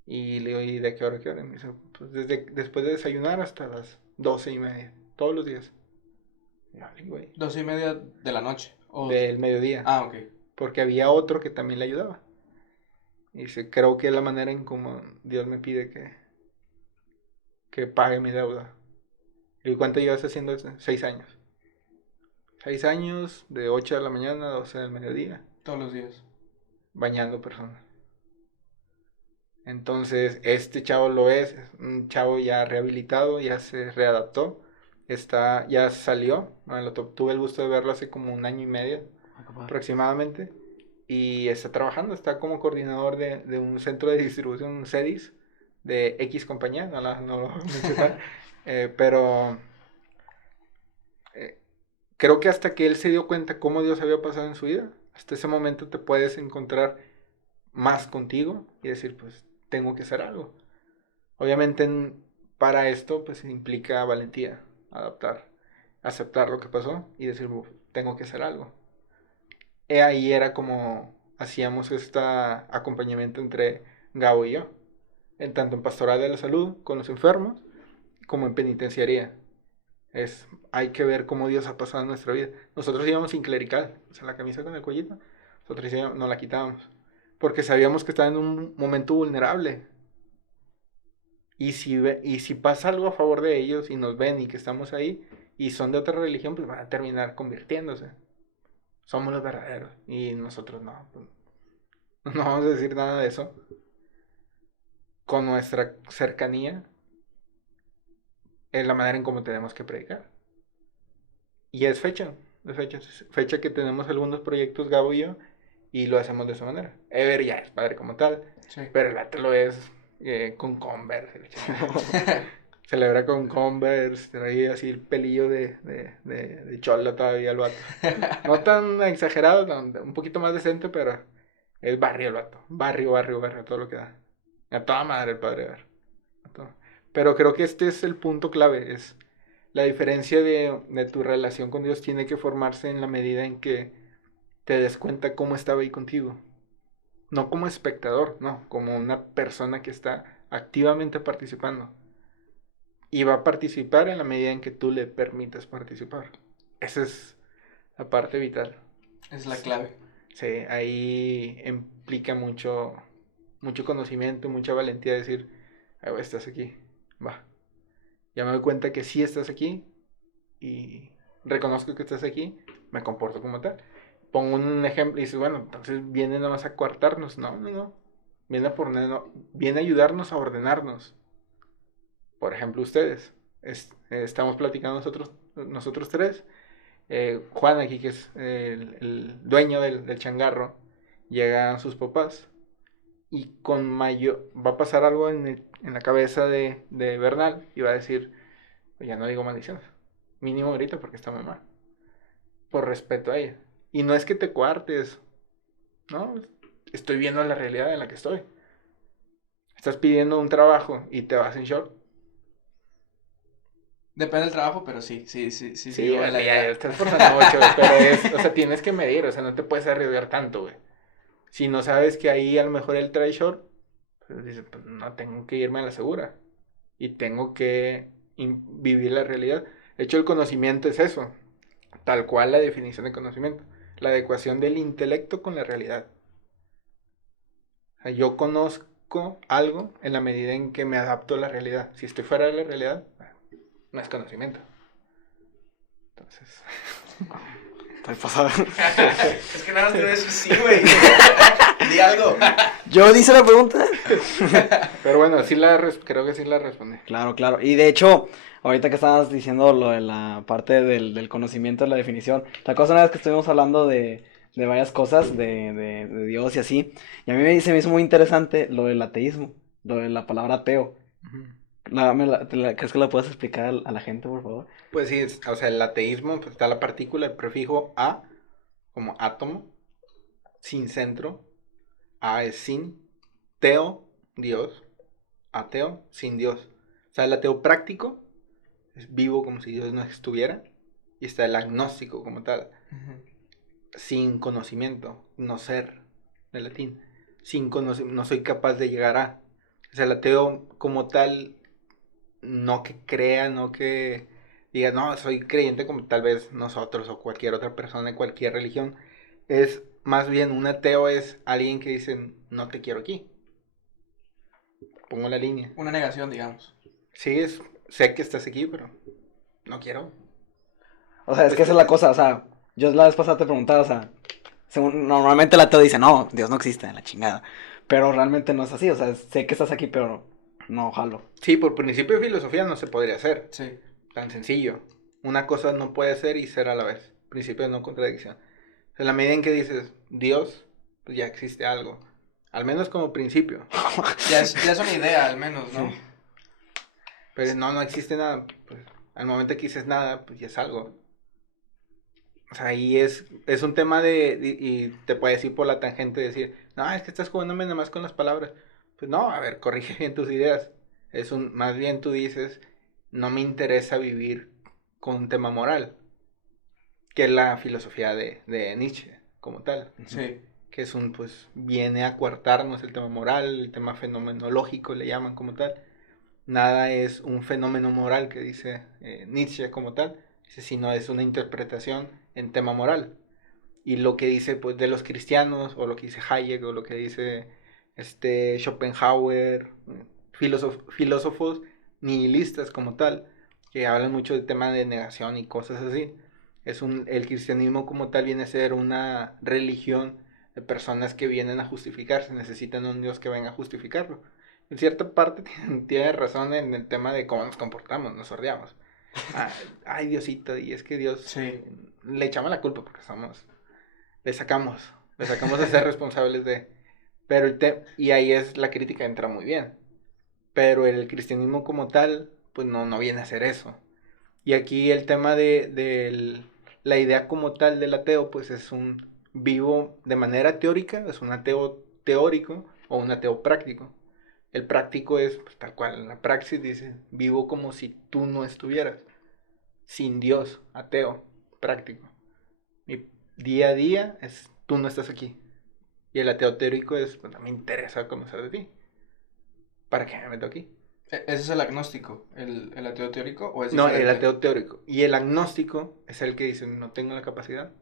Y le digo, ¿y de qué hora a qué hora? Y me dice, pues después de desayunar hasta las 12:30, todos los días. Y yo, "Ay, güey", 12:30 de la noche. del mediodía. Ah, ok. Porque había otro que también le ayudaba. Y dice, creo que es la manera en cómo Dios me pide que pague mi deuda. ¿Y cuánto llevas haciendo eso? 6 años. 6 años, de 8 de la mañana a 12 del mediodía, Todos los días. bañando personas. Entonces, este chavo lo es un chavo ya rehabilitado, ya se readaptó, ya salió. Bueno, tuve el gusto de verlo hace como 1 año y medio aproximadamente. Y está trabajando, está como coordinador de un centro de distribución, un CEDIS, de X compañía, no lo voy a mencionar. Pero eh, creo que hasta que él se dio cuenta cómo Dios había pasado en su vida, hasta ese momento te puedes encontrar más contigo y decir, pues tengo que hacer algo. Obviamente para esto pues implica valentía, adaptar, aceptar lo que pasó y decir, tengo que hacer algo. Ahí era como hacíamos este acompañamiento entre Gabo y yo, tanto en pastoral de la salud con los enfermos como en penitenciaría. Hay que ver cómo Dios ha pasado en nuestra vida. Nosotros íbamos sin clerical, o sea, la camisa con el cuellito, nosotros no la quitábamos, porque sabíamos que estaba en un momento vulnerable. Y si pasa algo a favor de ellos y nos ven y que estamos ahí y son de otra religión, pues van a terminar convirtiéndose. Somos los verdaderos y nosotros no. Pues, no vamos a decir nada de eso. Con nuestra cercanía es la manera en cómo tenemos que predicar. Y es fecha que tenemos algunos proyectos, Gabo y yo, y lo hacemos de esa manera. Ever ya es padre como tal, Sí. pero el vato lo es con Converse. Celebra con Converse, trae así el pelillo de cholo todavía el vato. No tan exagerado, un poquito más decente, pero es barrio el vato. Barrio, todo lo que da. A toda madre el padre Ever. Pero creo que este es el punto clave, es la diferencia de tu relación con Dios tiene que formarse en la medida en que te des cuenta cómo estaba ahí contigo. No como espectador, no, como una persona que está activamente participando. Y va a participar en la medida en que tú le permitas participar. Esa es la parte vital. Es la clave. Sí, ahí implica mucho conocimiento, mucha valentía de decir, estás aquí, va. Ya me doy cuenta que sí estás aquí y reconozco que estás aquí, me comporto como tal. Pongo un ejemplo y dices, bueno, entonces viene nada más a coartarnos. No. Viene a ayudarnos a ordenarnos. Por ejemplo, ustedes. Estamos platicando nosotros tres. Juan aquí, que es el dueño del changarro, llegan sus papás y va a pasar algo en la cabeza de Bernal y va a decir, pues ya no digo maldiciones, mínimo ahorita porque está muy mal, por respeto a ella. Y no es que te coartes, no, estoy viendo la realidad en la que estoy. Estás pidiendo un trabajo y te vas en short. Depende del trabajo, pero sí. Sí, ya estás forzando mucho, pero o sea, tienes que medir, o sea, no te puedes arriesgar tanto, güey. Si no sabes que ahí a lo mejor él trae short, pues dices, pues no, tengo que irme a la segura. Y tengo que vivir la realidad. De hecho, el conocimiento es eso. Tal cual la definición de conocimiento. La adecuación del intelecto con la realidad. O sea, yo conozco algo en la medida en que me adapto a la realidad. Si estoy fuera de la realidad, no es conocimiento. Entonces... Estoy pasado. Es que nada más te voy a decir sí, güey. Di algo. Yo hice la pregunta. Pero bueno, creo que sí la respondí. Claro. Y de hecho, ahorita que estabas diciendo lo de la parte del conocimiento, de la definición, la cosa una vez que estuvimos hablando de varias cosas, de Dios y así, y a mí se me hizo muy interesante lo del ateísmo, lo de la palabra ateo. Uh-huh. ¿Crees que la puedes explicar a la gente, por favor? Pues sí, o sea, el ateísmo, pues está la partícula, el prefijo a, como átomo, sin centro, a es sin, teo, Dios, ateo, sin Dios. O sea, el ateo práctico es vivo como si Dios no estuviera, y está el agnóstico como tal, sin conocimiento, no ser, de latín, no soy capaz de llegar a. O sea, el ateo como tal, no que crea, no que diga, no, soy creyente como tal vez nosotros o cualquier otra persona de cualquier religión. Es más bien un ateo es alguien que dice, no te quiero aquí. Pongo la línea. Una negación, digamos. Sí, sé que estás aquí, pero no quiero. O sea, es que esa es la cosa, o sea, yo la vez pasada te preguntaba, o sea, normalmente el ateo dice, no, Dios no existe, la chingada. Pero realmente no es así, o sea, sé que estás aquí, pero no jalo. Sí, por principio de filosofía no se podría hacer. Sí. Tan sencillo. Una cosa no puede ser y ser a la vez. Principio de no contradicción. En la medida en que dices Dios, pues ya existe algo. Al menos como principio. Ya es una idea, al menos, ¿no? Sí. Pero no existe nada. Pues, al momento que dices nada, pues ya es algo. O sea, ahí es un tema y te puedes ir por la tangente y decir, no, es que estás jugándome nada más con las palabras. Pues no, a ver, corrige bien tus ideas. Más bien tú dices, no me interesa vivir con un tema moral, que es la filosofía de Nietzsche, como tal. Sí. Que pues, viene a coartarnos el tema moral, el tema fenomenológico, le llaman como tal. Nada es un fenómeno moral que dice Nietzsche como tal, sino es una interpretación en tema moral. Y lo que dice pues de los cristianos, o lo que dice Hayek, o lo que dice Schopenhauer, filósofos nihilistas como tal, que hablan mucho del tema de negación y cosas así. El cristianismo como tal viene a ser una religión de personas que vienen a justificarse, necesitan un Dios que venga a justificarlo. En cierta parte tiene razón en el tema de cómo nos comportamos, nos sordeamos. Ay, Diosito, y es que Dios Sí. le echamos la culpa porque le sacamos a ser responsables de, y ahí es la crítica entra muy bien, pero el cristianismo como tal, pues no viene a ser eso. Y aquí el tema de la idea como tal del ateo, pues es un vivo de manera teórica, es un ateo teórico o un ateo práctico. El práctico es pues, tal cual, en la praxis dice, vivo como si tú no estuvieras, sin Dios, ateo, práctico. Mi día a día es, tú no estás aquí. Y el ateo teórico es, pues no me interesa conocer de ti. ¿Para qué me meto aquí? ¿Ese es el agnóstico, el ateo teórico, o es No, el diferente? ateo teórico. Y el agnóstico es el que dice, no tengo la capacidad.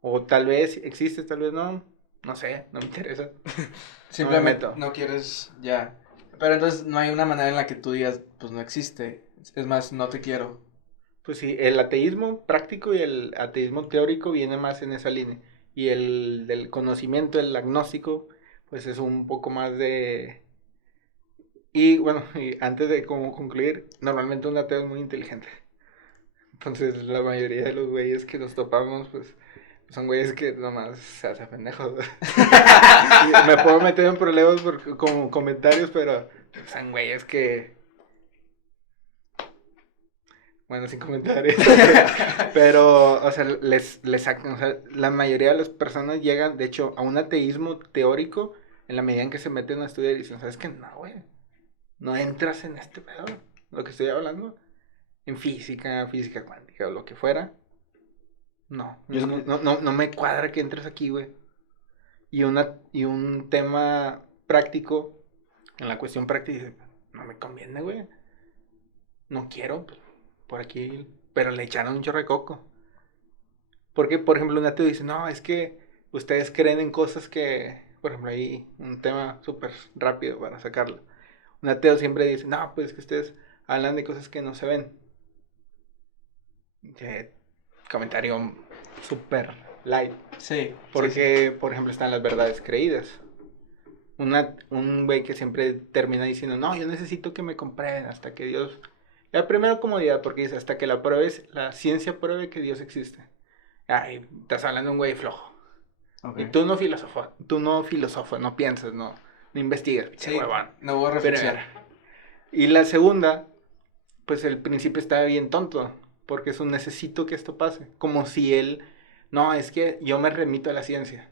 O tal vez existe, tal vez no. No sé, no me interesa. No me Simplemente meto. no quieres ya. Pero entonces no hay una manera en la que tú digas, pues no existe. Es más, no te quiero. Pues sí, el ateísmo práctico y el ateísmo teórico viene más en esa línea. Y el del conocimiento, el agnóstico, pues es un poco más de... Y bueno, y antes de como concluir, normalmente un ateo es muy inteligente. Entonces la mayoría de los güeyes que nos topamos, pues son güeyes que nomás se hacen pendejos. Y me puedo meter en problemas como comentarios, pero son güeyes que... Bueno, sin comentarios. Pero, o sea, les sacan, o sea, la mayoría de las personas llegan, de hecho, a un ateísmo teórico en la medida en que se meten a estudiar y dicen, ¿sabes qué? No, güey, no entras en este pedo, lo que estoy hablando, en física cuántica o lo que fuera. No, Yo, no me cuadra que entres aquí, güey. Y un tema práctico, en la cuestión práctica, dice, no me conviene, güey. No quiero, pues, por aquí, pero le echaron un chorro de coco. Porque, por ejemplo, un ateo dice, no, es que ustedes creen en cosas que, por ejemplo, ahí un tema súper rápido para sacarlo. Un ateo siempre dice, no, pues que ustedes hablan de cosas que no se ven. Comentario súper light. Sí, Porque, por ejemplo, están las verdades creídas. Un güey que siempre termina diciendo, no, yo necesito que me compren hasta que Dios... La primera comodidad, porque dice, hasta que la ciencia pruebe que Dios existe. Ay, estás hablando de un güey flojo. Y ok. tú no filosofas, no piensas, no investigas. Qué sí, huevón. no hubo Pero, reflexión. y la segunda, pues el principio está bien tonto, porque es un necesito que esto pase. Como si él, no, es que yo me remito a la ciencia.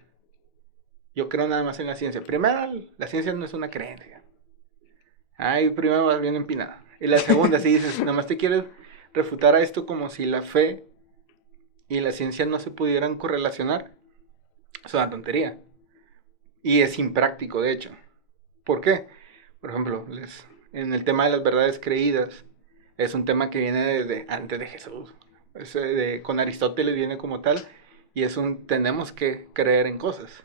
Yo creo nada más en la ciencia. Primero, la ciencia no es una creencia. Ay, primero vas bien empinada. Y la segunda, si dices, nada más te quieres refutar a esto como si la fe y la ciencia no se pudieran correlacionar. Es una tontería. Y es impráctico, de hecho. ¿Por qué? Por ejemplo, en el tema de las verdades creídas, es un tema que viene desde antes de Jesús. Con Aristóteles viene como tal, y tenemos que creer en cosas.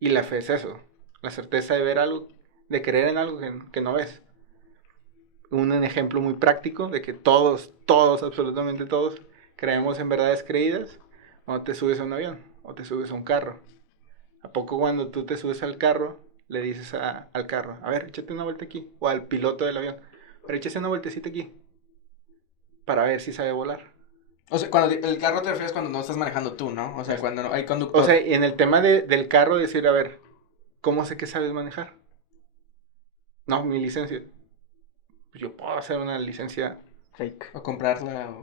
Y la fe es eso, la certeza de ver algo, de creer en algo que no ves. un ejemplo muy práctico de que todos, absolutamente todos, creemos en verdades creídas cuando te subes a un avión o te subes a un carro. ¿A poco cuando tú te subes al carro, le dices al carro, a ver, échate una vuelta aquí? O al piloto del avión, a ver, échate una vueltecita aquí, para ver si sabe volar. O sea, cuando el carro te refieres cuando no estás manejando tú, ¿no? O sea, cuando no hay conductor. O sea, en el tema del carro, decir, a ver, ¿cómo sé que sabes manejar? No, mi licencia. Pues yo puedo hacer una licencia. Fake. O comprarla.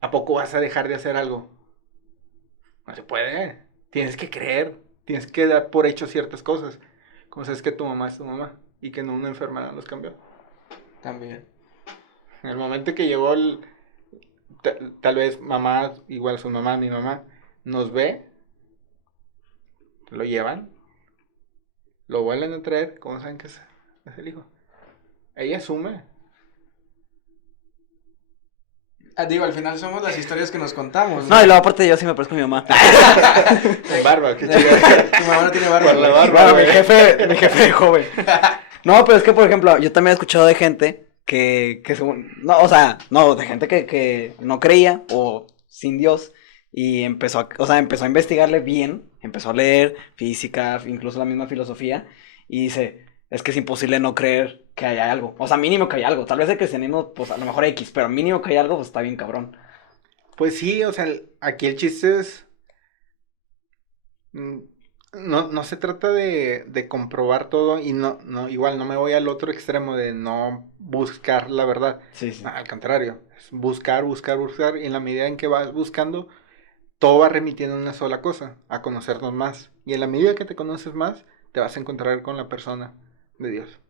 ¿A poco vas a dejar de hacer algo? No se puede. Tienes que creer. Tienes que dar por hecho ciertas cosas. Como sabes que tu mamá es tu mamá y que no una enfermedad los cambió. También. En el momento que llegó tal vez mamá, igual su mamá, mi mamá, nos ve, lo llevan, lo vuelven a traer, ¿cómo saben que es el hijo? Ella asume. Digo, al final somos las historias que nos contamos. No, y luego aparte yo sí me parezco a mi mamá. Con barba, qué chido. Tu mamá no tiene barba. Por la güey. barba. Bueno, mi jefe de joven. No, pero es que, por ejemplo, yo también he escuchado de gente que según, no, o sea, no, de gente que no creía o sin Dios y empezó a investigarle bien, empezó a leer física, incluso la misma filosofía y dice, es que es imposible no creer que haya algo, o sea, mínimo que haya algo, tal vez el cristianismo, pues a lo mejor X, pero mínimo que haya algo, pues está bien cabrón. Pues sí, o sea, aquí el chiste es... No se trata de comprobar todo y igual no me voy al otro extremo de no buscar la verdad. Sí, sí. Al contrario, es buscar y en la medida en que vas buscando, todo va remitiendo a una sola cosa, a conocernos más. Y en la medida que te conoces más, te vas a encontrar con la persona de Dios.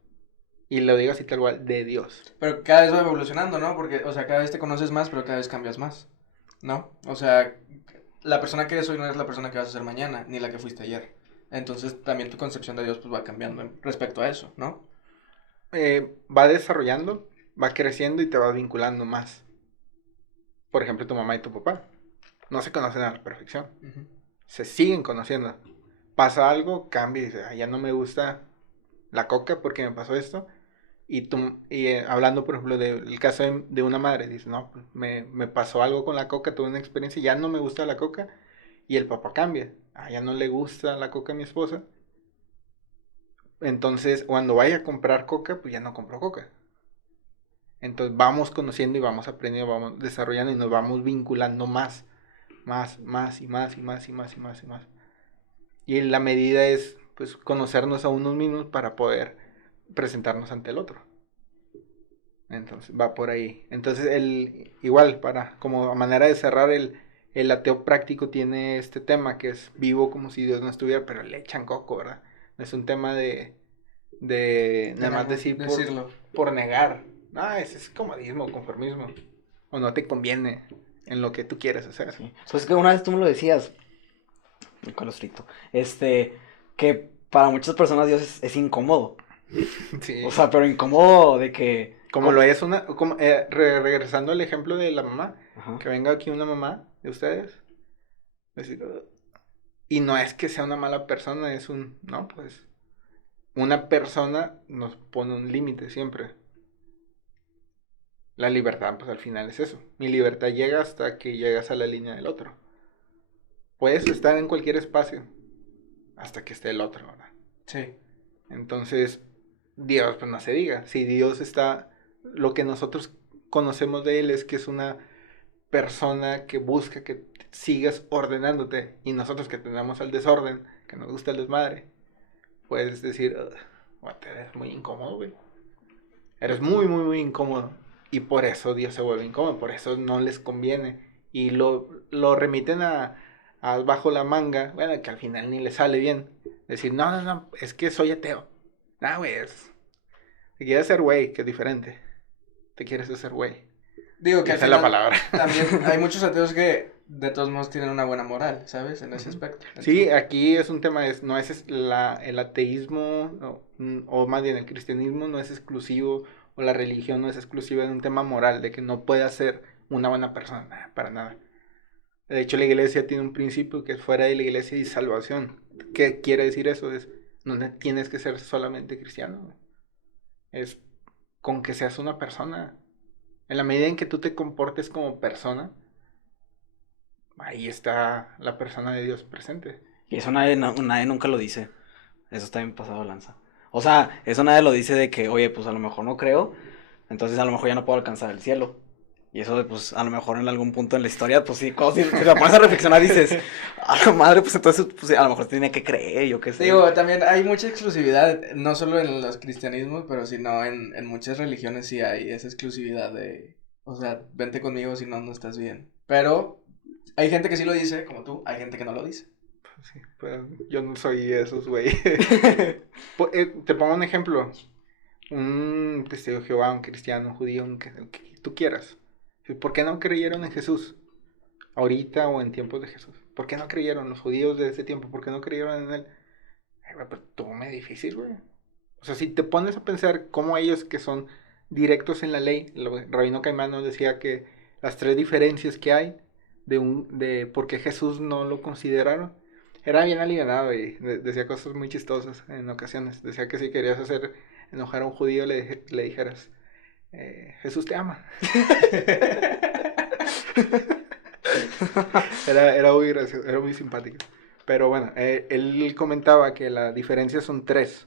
Y lo digo así tal cual, de Dios. Pero cada vez va evolucionando, ¿no? Porque, o sea, cada vez te conoces más, pero cada vez cambias más, ¿no? O sea, la persona que eres hoy no es la persona que vas a ser mañana, ni la que fuiste ayer. Entonces, también tu concepción de Dios, pues, va cambiando respecto a eso, ¿no? Va desarrollando, va creciendo y te vas vinculando más. Por ejemplo, tu mamá y tu papá no se conocen a la perfección. Uh-huh. Se siguen conociendo. Pasa algo, cambia y dice, ya no me gusta la coca porque me pasó esto. Hablando, por ejemplo, del caso de una madre, dice, no, pues, me pasó algo con la coca, tuve una experiencia, ya no me gusta la coca. Y el papá cambia. Ya no le gusta la coca a mi esposa. Entonces, cuando vaya a comprar coca, pues ya no compro coca. Entonces vamos conociendo y vamos aprendiendo, vamos desarrollando y nos vamos vinculando más y más. Y la medida es pues conocernos a unos mismos para poder presentarnos ante el otro. Entonces va por ahí. Entonces igual como a manera de cerrar el ateo práctico tiene este tema que es vivo como si Dios no estuviera, pero le echan coco, ¿verdad? No es un tema de nada más decirlo por negar. Ese es comodismo, conformismo. O no te conviene en lo que tú quieres hacer. Sí. Pues que una vez tú me lo decías, Nicolás Frito, que para muchas personas Dios es incómodo. Sí. O sea, pero incómodo de que... Como lo es regresando al ejemplo de la mamá, Ajá. que venga aquí una mamá de ustedes, decir, y no es que sea una mala persona, no, pues, una persona nos pone un límite siempre. La libertad, pues al final es eso. Mi libertad llega hasta que llegas a la línea del otro. Puedes estar en cualquier espacio hasta que esté el otro, ¿verdad? Sí. Entonces, Dios, pues no se diga. Si Dios está, lo que nosotros conocemos de Él es que es una persona que busca que sigas ordenándote. Y nosotros que tenemos el desorden, que nos gusta el desmadre, puedes decir, eres muy incómodo, güey. Eres muy, muy, muy incómodo. Y por eso Dios se vuelve incómodo, por eso no les conviene. Y lo remiten a bajo la manga, bueno, que al final ni le sale bien. Decir, no, es que soy ateo. No, güey, te quieres hacer güey, que es diferente. Te quieres hacer güey. Digo que esa es la palabra. También hay muchos ateos que de todos modos tienen una buena moral, ¿sabes? En ese aspecto. Entonces, sí, aquí es un tema, no es el ateísmo, o más bien el cristianismo no es exclusivo, o la religión no es exclusiva de un tema moral, de que no pueda ser una buena persona, para nada. De hecho, la iglesia tiene un principio que es fuera de la iglesia y salvación. ¿Qué quiere decir eso? No tienes que ser solamente cristiano. Es con que seas una persona. En la medida en que tú te comportes como persona, ahí está la persona de Dios presente. Y eso nadie nunca lo dice. Eso está bien pasado de lanza. O sea, eso nadie lo dice de que, oye, pues a lo mejor no creo, entonces a lo mejor ya no puedo alcanzar el cielo. Y eso, pues, a lo mejor en algún punto en la historia, pues sí, si te pones a reflexionar dices, a la madre, pues entonces, pues a lo mejor tiene que creer, yo qué sé. Digo, también hay mucha exclusividad, no solo en los cristianismos, pero sino en muchas religiones sí hay esa exclusividad de, o sea, vente conmigo si no, no estás bien. Pero hay gente que sí lo dice, como tú, hay gente que no lo dice. Sí, pues yo no soy esos, güey. Te pongo un ejemplo. Un testigo de Jehová, un cristiano, un judío, el que tú quieras. ¿Por qué no creyeron en Jesús? Ahorita o en tiempos de Jesús. ¿Por qué no creyeron los judíos de ese tiempo? ¿Por qué no creyeron en él? Pues todo me difícil, güey. O sea, si te pones a pensar cómo ellos que son directos en la ley, el rabino Caimán nos decía que las 3 diferencias que hay de por qué Jesús no lo consideraron, era bien alivianado y decía cosas muy chistosas en ocasiones. Decía que si querías hacer enojar a un judío le dijeras, Jesús te ama. Era muy gracioso, era muy simpático. Pero bueno, él comentaba que la diferencia son 3.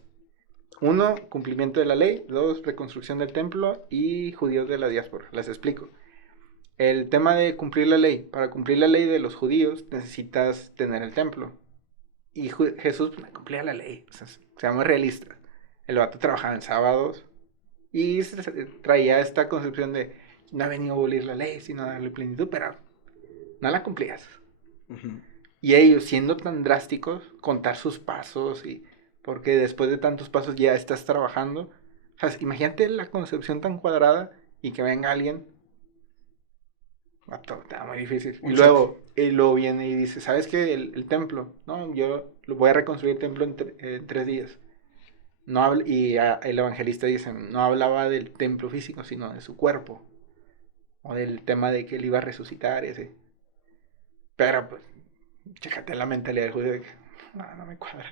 1, cumplimiento de la ley. 2, reconstrucción del templo. Y judíos de la diáspora. Les explico. El tema de cumplir la ley. Para cumplir la ley de los judíos necesitas tener el templo. Y Jesús cumplía la ley. O sea, seamos realistas. El vato trabajaba en sábados. Y traía esta concepción de no ha venido a abolir la ley, sino a darle plenitud, pero no la cumplías. Uh-huh. Y ellos, siendo tan drásticos, contar sus pasos, y porque después de tantos pasos ya estás trabajando. O sea, imagínate la concepción tan cuadrada y que venga alguien. Está muy difícil. Y luego viene y dice, ¿sabes qué? El templo, no, yo lo voy a reconstruir el templo en 3 días. No y el evangelista dice, no hablaba del templo físico, sino de su cuerpo. O del tema de que él iba a resucitar, ese. Pero, pues, chécate la mentalidad del judío de que no me cuadra.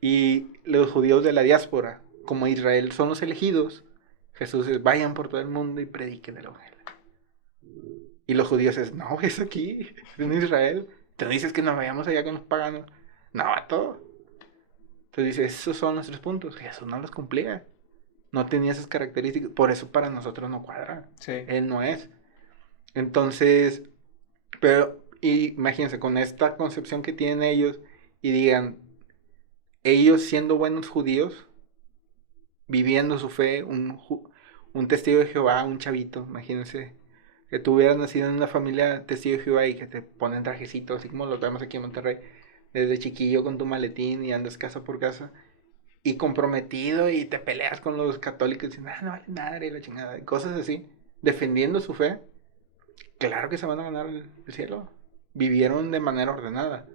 Y los judíos de la diáspora, como Israel son los elegidos, Jesús dice, vayan por todo el mundo y prediquen el evangelio. Y los judíos dicen, no, es aquí, en Israel. Te dices que nos vayamos allá con los paganos. No, a todo. Entonces dice, esos son los 3 puntos. Jesús no los cumplía. No tenía esas características. Por eso para nosotros no cuadra. Sí. Él no es. Entonces, pero imagínense, con esta concepción que tienen ellos, y digan, ellos siendo buenos judíos, viviendo su fe, un testigo de Jehová, un chavito, imagínense, que tú hubieras nacido en una familia testigo de Jehová y que te ponen trajecitos, así como lo vemos aquí en Monterrey, desde chiquillo con tu maletín y andas casa por casa, y comprometido y te peleas con los católicos, y dicen, no vale nada, y la chingada, y cosas así, defendiendo su fe. Claro que se van a ganar el cielo. Vivieron de manera ordenada.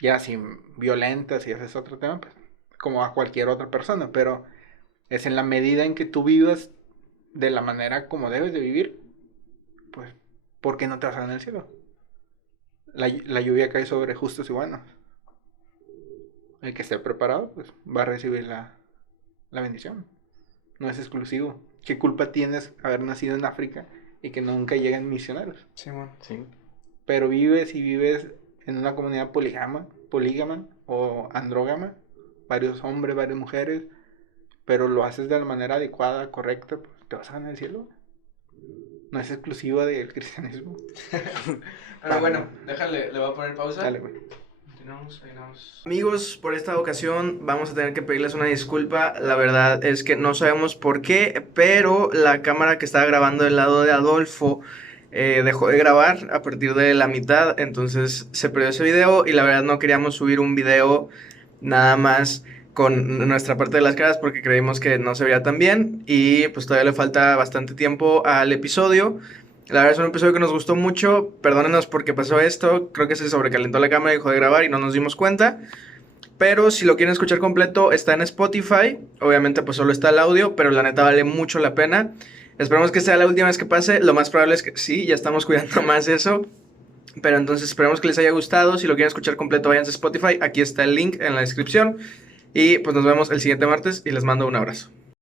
Ya sin violentas, y ese es otro tema, pues, como a cualquier otra persona, pero es en la medida en que tú vivas de la manera como debes de vivir, pues, ¿por qué no te vas a ganar el cielo? La lluvia cae sobre justos y buenos. El que esté preparado, pues, va a recibir la bendición. No es exclusivo. ¿Qué culpa tienes haber nacido en África y que nunca lleguen misioneros? Sí, bueno. Sí. Pero vives en una comunidad polígama o andrógama, varios hombres, varias mujeres, pero lo haces de la manera adecuada, correcta, pues te vas a ganar el cielo. No es exclusiva del cristianismo. Pero bueno, déjale, le voy a poner pausa. Dale, güey. Continuamos. Amigos, por esta ocasión vamos a tener que pedirles una disculpa. La verdad es que no sabemos por qué, pero la cámara que estaba grabando del lado de Adolfo dejó de grabar a partir de la mitad, entonces se perdió ese video y la verdad no queríamos subir un video nada más con nuestra parte de las caras porque creímos que no se veía tan bien y pues todavía le falta bastante tiempo al episodio. La verdad es un episodio que nos gustó mucho, perdónenos porque pasó esto, creo que se sobrecalentó la cámara y dejó de grabar y no nos dimos cuenta. Pero si lo quieren escuchar completo está en Spotify, obviamente pues solo está el audio, pero la neta vale mucho la pena. Esperemos que sea la última vez que pase, lo más probable es que sí, ya estamos cuidando más eso. Pero entonces esperemos que les haya gustado, si lo quieren escuchar completo váyanse a Spotify, aquí está el link en la descripción. Y pues nos vemos el siguiente martes y les mando un abrazo.